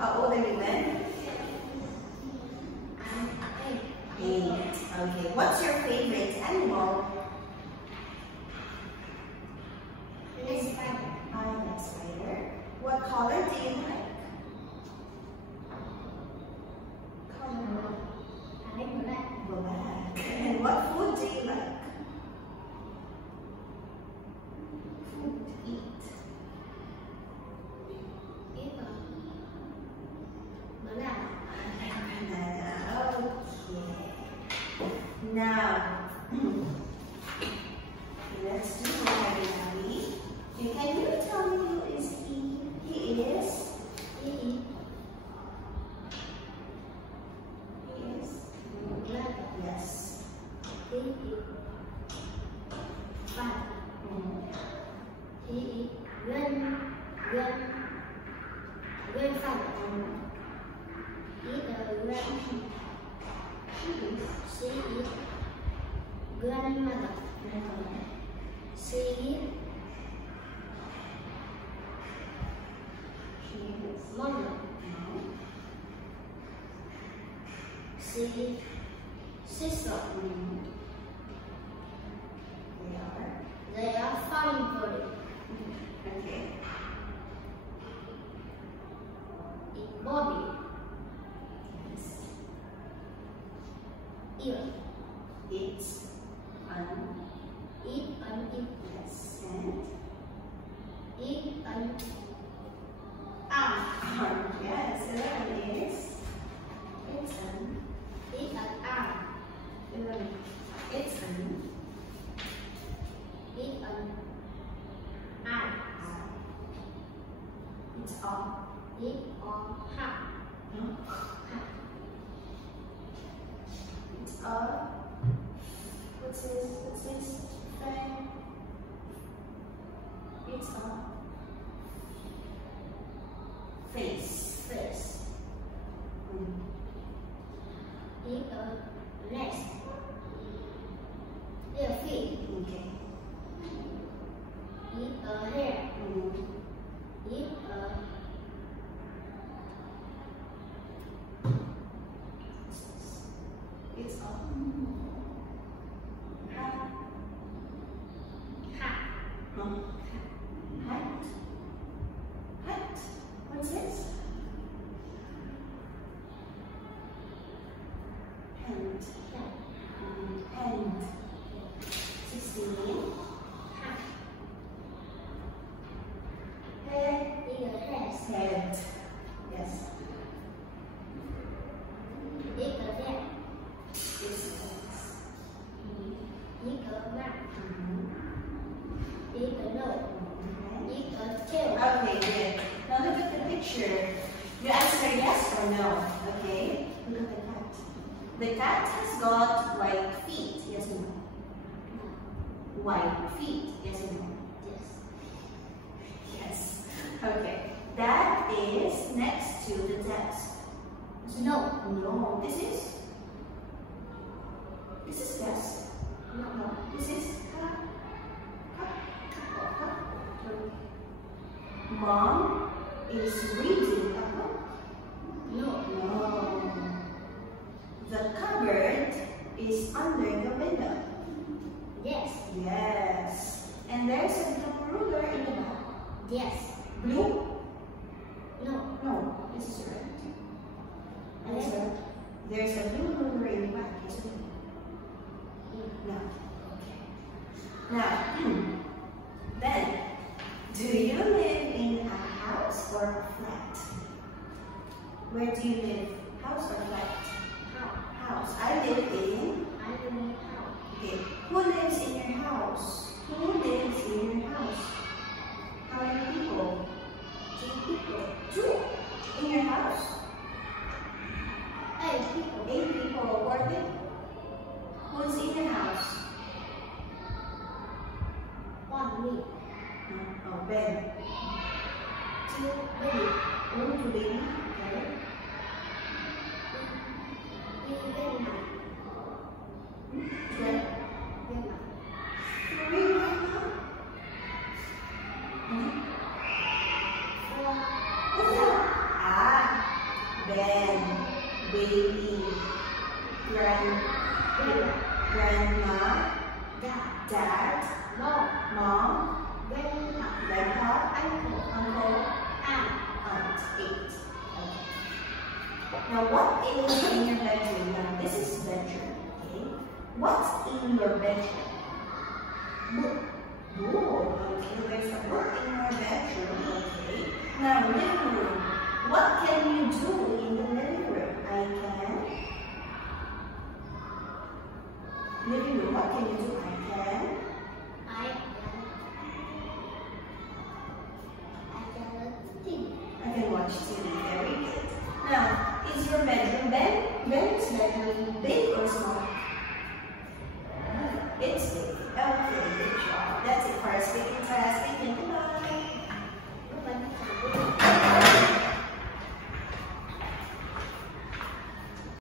How old are you then? I'm 8. 8. Okay. What's your favorite animal? Spider. I like spider. What color do you like? Color. I like black. Black. And what food do you like? Food to eat. Banana. Banana. Okay. Now, let's do vocabulary. Okay, can you tell me who is he? He is? He is black. Yes. He is fat. He is grandfather. He is She is grandmother. She is mother. She is sister. They are family. Okay. Bobby. Ear. It's Eat and eat. yes. And Eat and arm. Yes. And then is it's an eat and arm. It's an Eat and eye. it's a Eat or hat. it's a what's his thing? It's a face. Face. Eat a legs. Eat a feet. Okay. Eat a hair. Eat a It's a hat. hat. Hat. Hat. What's this? Hand. Hand. 16. Hat. Head. Eat a dress. Head. Yes. Eat a leg. This legs. Eat a mouth. Eat a nose. Okay. Eat a tail. Okay, good. Now look at the picture. You answer yes or no. Okay? Look at the cat. The cat has got white feet. Yes or no? White feet. Yes or no? Yes. Yes. Okay. That is next to the desk. No. No. This is desk. No. No. This is cup. Cup. Mom is reading a book. No. No. The cupboard is under the window. Yes. Yes. And there's a little ruler in the back. Yes. Blue? No. No. This is red. And so there's a blue ruler in the back, isn't it? No. Okay. Now, then, do you live in a house or a flat? Where do you live? House or flat? House. I live in. I live in a house. Okay. Who lives in your house? Who lives in your house? How many people? 2 people. 2 in your house? 8 people. 8 people. Working? Who's in your house? 1 me. Oh, Ben. 2 baby. 1 baby. Okay. Grandma. 12. Grandma. 3 grandma. 4 Ah. baby, grandma, dad, mom, grandpa, uncle, aunt. 8. Okay. Now what is in your bedroom? Now this is bedroom. Okay. What's in your bedroom? Book. Okay, there's a book in your bedroom. Okay. Now living room. What can you do in the living room? Living room. What can you do? I can